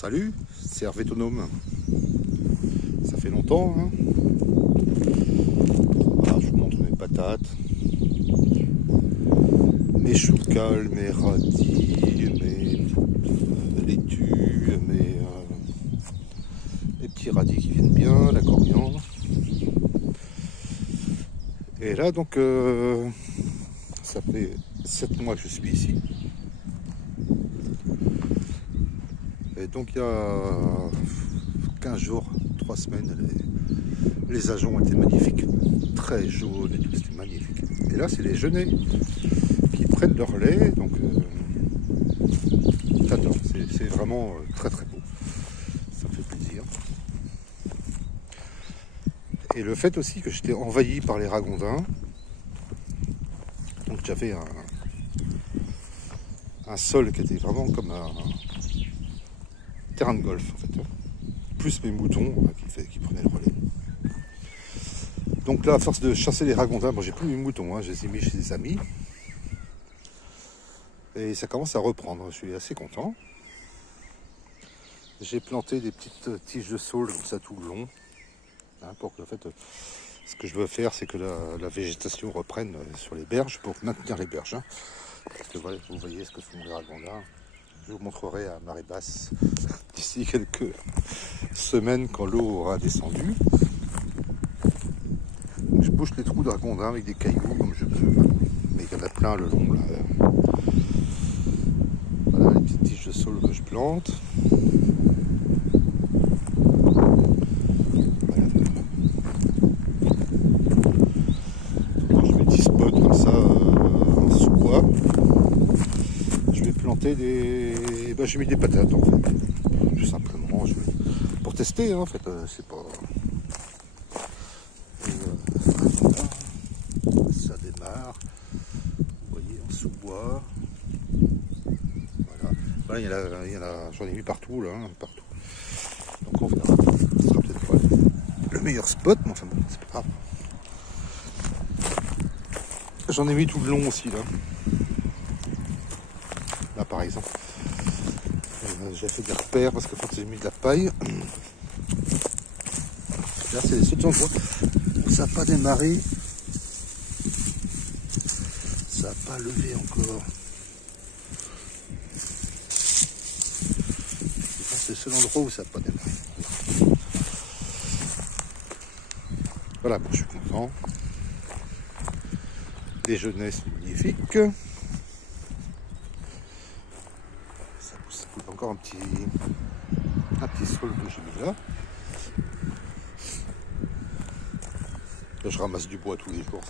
Salut, c'est Hervé Autonome. Ça fait longtemps, hein. Voilà, je vous montre mes patates, mes choux cales, mes radis, mes laitues, mes petits radis qui viennent bien, la coriandre. Et là, donc, ça fait 7 mois que je suis ici. Et donc, il y a 15 jours, 3 semaines, les ajoncs étaient magnifiques, très jaunes et tout, c'était magnifique. Et là, c'est les genêts qui prennent leur lait, donc j'adore, c'est vraiment très très beau, ça me fait plaisir. Et le fait aussi que j'étais envahi par les ragondins, donc j'avais un sol qui était vraiment comme un terrain de golf en fait, plus mes moutons qui prenaient le relais. Donc là, à force de chasser les ragondins, bon, j'ai plus mes moutons, hein, je les ai mis chez des amis. Et ça commence à reprendre, je suis assez content. J'ai planté des petites tiges de saule comme ça tout le long. Hein, pour que, en fait, ce que je veux faire, c'est que la végétation reprenne sur les berges pour maintenir les berges. Hein. Parce que voilà, vous voyez ce que font les ragondins. Je vous montrerai à marée basse d'ici quelques semaines quand l'eau aura descendu. Donc, je bouche les trous de ragondins avec des cailloux comme je peux. Mais il y en a plein le long. Là. Voilà les petites tiges de saule que je plante. J'ai mis des patates en fait, tout simplement, pour tester, hein, en fait, c'est pas... Voilà. Ça démarre, vous voyez, en sous-bois, voilà, j'en ai mis partout, là, hein, partout, donc on verra, ce sera peut-être pas le meilleur spot, mais enfin bon, c'est pas grave. J'en ai mis tout le long aussi, là par exemple. J'ai fait des repères parce que quand j'ai mis de la paille, là c'est les seuls endroits où ça n'a pas démarré, ça n'a pas levé encore. C'est le seul endroit où ça n'a pas démarré. Voilà, bon, je suis content. Les genêts sont magnifiques. Ça coûte encore un petit sol que j'ai mis là. Là, je ramasse du bois tous les jours.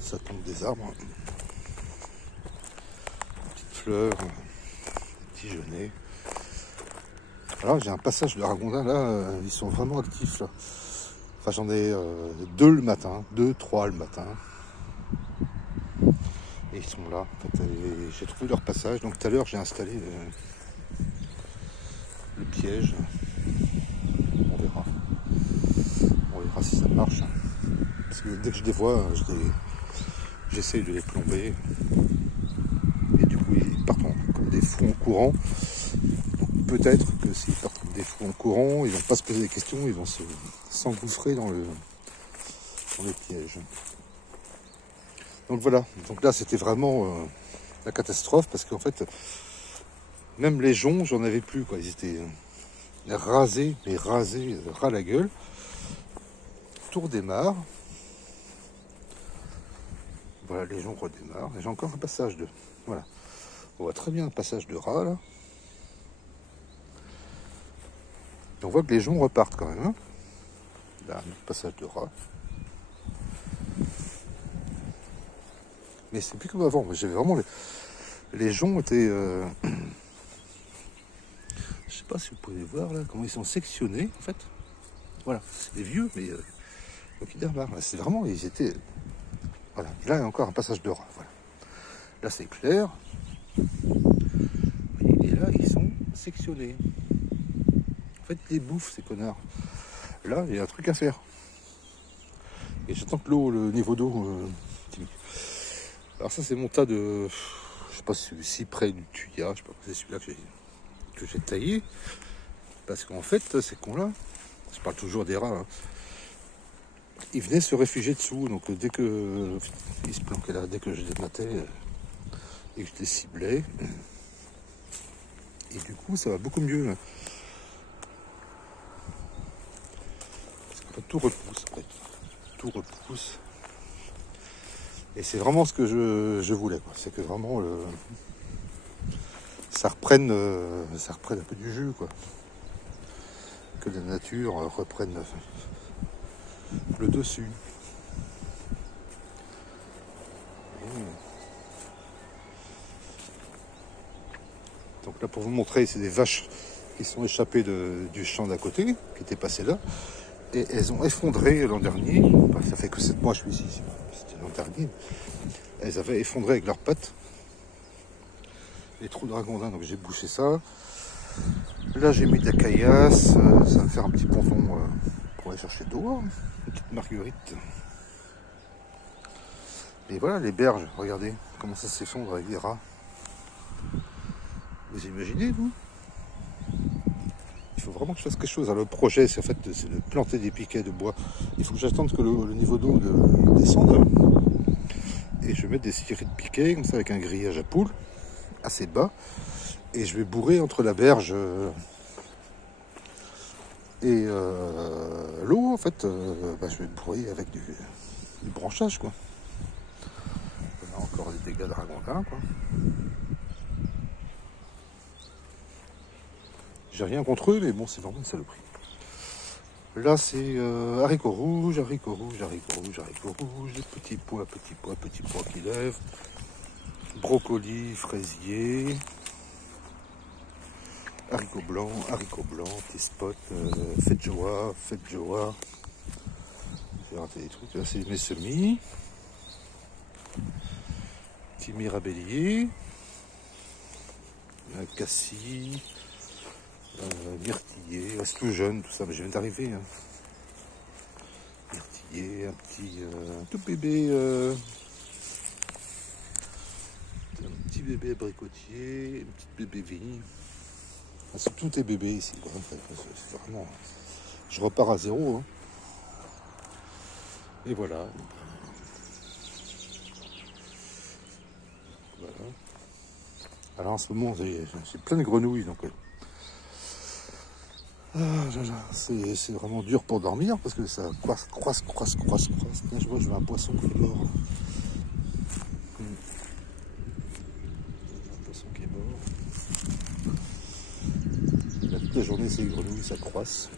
Ça tombe des arbres. Petites fleurs, petits genêts. Alors j'ai un passage de ragondins là, ils sont vraiment actifs là. Enfin j'en ai 2 le matin, 2, 3 le matin. Et ils sont là. En fait, j'ai trouvé leur passage. Donc tout à l'heure j'ai installé le piège. On verra. On verra si ça marche. Parce que dès que je les vois, j'essaye de les plomber. Et du coup ils partent comme des fous en courant. Donc peut-être que s'ils partent comme des fous en courant, ils vont pas se poser des questions, ils vont s'engouffrer dans les pièges. Donc voilà, donc là c'était vraiment la catastrophe parce qu'en fait, même les joncs, j'en avais plus, quoi. Ils étaient rasés, mais rasés, ras la gueule. Tout redémarre. Voilà, les joncs redémarrent. Et j'ai encore un passage de... Voilà. On voit très bien un passage de ras, là. Et on voit que les joncs repartent quand même. Hein. Là, un autre passage de ras. Mais c'est plus comme avant. J'avais vraiment... Les joncs étaient... Je sais pas si vous pouvez voir là comment ils sont sectionnés en fait. Voilà, c'est des vieux, mais donc ils démarrent. Là, c'est vraiment, ils étaient. Voilà. Et là, il y a encore un passage de rat. Voilà. Là, c'est clair. Et là, ils sont sectionnés. En fait, ils les bouffent ces connards. Là, il y a un truc à faire. Et j'attends que le niveau d'eau diminue. Alors ça, c'est mon tas de. Je sais pas si c'est près du tuya. Je sais pas. C'est celui-là que j'ai que j'ai taillé. Parce qu'en fait, ces cons-là, je parle toujours des rats, hein, ils venaient se réfugier dessous. Donc dès que ils se planquaient là, dès que je les matais et que je les ciblais, et du coup ça va beaucoup mieux là. Parce qu'en fait, tout repousse après. Tout repousse. Et c'est vraiment ce que je voulais, quoi. C'est que vraiment ça reprenne un peu du jus, quoi. Que la nature reprenne le dessus. Donc là, pour vous montrer, c'est des vaches qui sont échappées du champ d'à côté, qui étaient passées là. Et elles ont effondré l'an dernier. Enfin, ça fait que 7 mois que je suis ici. C'était l'an dernier. Elles avaient effondré avec leurs pattes les trous de ragondin. Donc j'ai bouché ça. Là, j'ai mis de la caillasse. Ça va me faire un petit ponton pour aller chercher de l'eau. Une petite marguerite. Et voilà les berges. Regardez comment ça s'effondre avec les rats. Vous imaginez, vous? Il faut vraiment que je fasse quelque chose. Alors, le projet, c'est en fait c'est de planter des piquets de bois. Il faut que j'attende que le niveau d'eau descende. Et je vais mettre des scieries de piquets, comme ça, avec un grillage à poules, assez bas. Et je vais bourrer entre la berge et l'eau, en fait. Je vais bourrer avec du branchage, quoi. On a encore des dégâts de ragondin, quoi. J'ai rien contre eux, mais bon, c'est vraiment une saloperie. Là, c'est haricots rouges, haricots rouges, haricots rouges, haricots rouges, petits pois qui lèvent, brocolis, fraisiers, haricots blancs, petits spots, fête joie. J'ai raté des trucs. Là, c'est mes semis, petit mirabellier, cassis. Myrtillé, c'est tout jeune, tout ça, mais je viens d'arriver. Hein. Myrtillé, un tout bébé, un petit bébé abricotier, une petite bébé vigne. Enfin, tout est bébé ici, quoi, en fait. C'est vraiment, je repars à zéro. Hein. Et voilà. Voilà. Alors en ce moment, j'ai plein de grenouilles, donc. C'est vraiment dur pour dormir parce que ça croisse. Là, je vois, je vois un poisson qui est mort. Un poisson qui est mort. Là, toute la journée, c'est les grenouilles, ça croisse.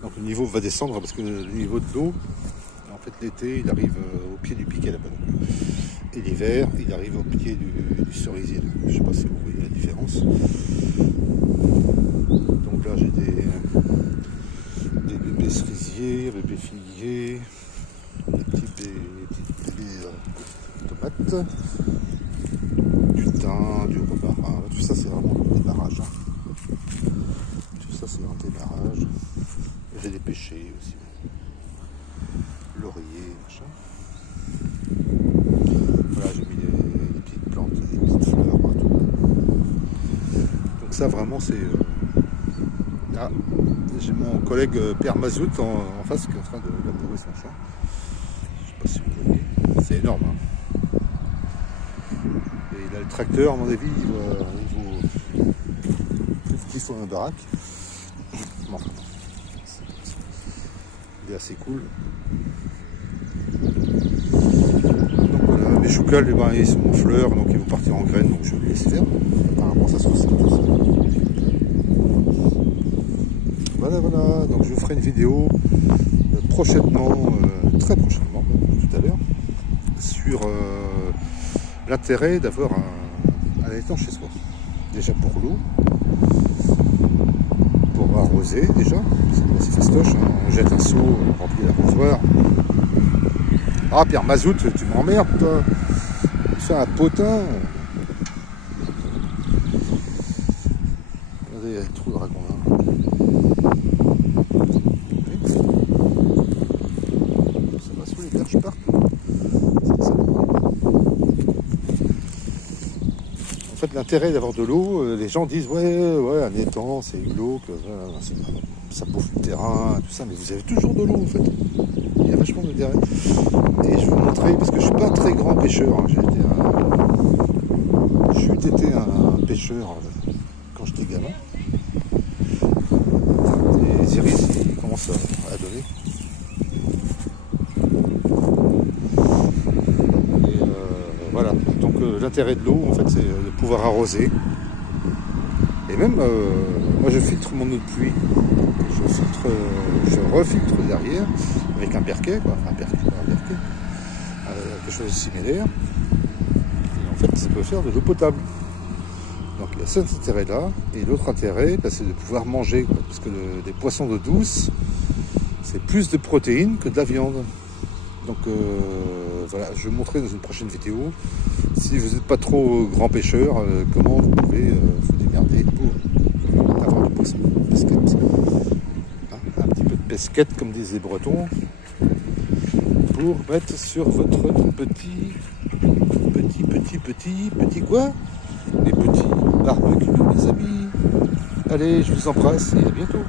Donc le niveau va descendre parce que le niveau de l'eau, en fait, l'été, il arrive au pied du piquet là-bas. Et l'hiver, il arrive au pied du cerisier. Là. Je ne sais pas si vous voyez la différence. Donc là, j'ai des bébés cerisiers, bébés figuiers, des petits bébés tomates, du thym, du romarin. Tout ça, c'est vraiment le démarrage. Hein. Tout ça, c'est un démarrage. J'ai des pêchers aussi. Laurier, machin. Voilà, j'ai mis des petites plantes, des petites fleurs partout. Donc ça vraiment c'est... Ah, j'ai mon collègue Pierre Mazout en face qui est en train de labourer son champ. Je sais pas si vous voyez. C'est énorme. Hein. Et il a le tracteur, à mon avis, il vaut plus de 10 fois un baraque. Bon, enfin, il est assez cool. Les choucals, ils sont en fleurs, donc ils vont partir en graines, donc je vais les laisser faire. Apparemment, ça se ressemble tout ça. Voilà, donc je vous ferai une vidéo prochainement, très prochainement, tout à l'heure, sur l'intérêt d'avoir un étang chez soi. Déjà pour l'eau, pour arroser déjà, c'est fastoche, hein. On jette un seau, on remplit l'arrosoir. Ah, Pierre Mazout, tu m'emmerdes, toi. Tu fais un potin. Regardez, il y a des trous de ragondin. Ça va sous les berges partout. C'est ça. fait, l'intérêt d'avoir de l'eau, les gens disent ouais, un étang, c'est glauque, ça bouffe le terrain, tout ça, mais vous avez toujours de l'eau en fait. Il y a vachement d'intérêt. Et je vais vous montrer, parce que je suis pas un très grand pêcheur, hein. J'ai été un pêcheur quand j'étais gamin. Les iris, ils commencent à donner. Et voilà, donc l'intérêt de l'eau, en fait, c'est de pouvoir arroser. Et même, moi je filtre mon eau de pluie. Je refiltre derrière avec un perquet, quoi. Enfin, un perquet, quelque chose de similaire. Et en fait, ça peut faire de l'eau potable. Donc il y a cet intérêt-là. Et l'autre intérêt, bah, c'est de pouvoir manger, quoi. Parce que des poissons d'eau douce, c'est plus de protéines que de la viande. Donc voilà, je vais vous montrer dans une prochaine vidéo, si vous n'êtes pas trop grand pêcheur, comment vous pouvez vous démerder pour avoir du poisson. Pesquette. Hein, un petit peu de pesquette, comme disent les Bretons, pour mettre sur votre petit quoi? Les petits barbecues, les amis. Allez, je vous embrasse et à bientôt.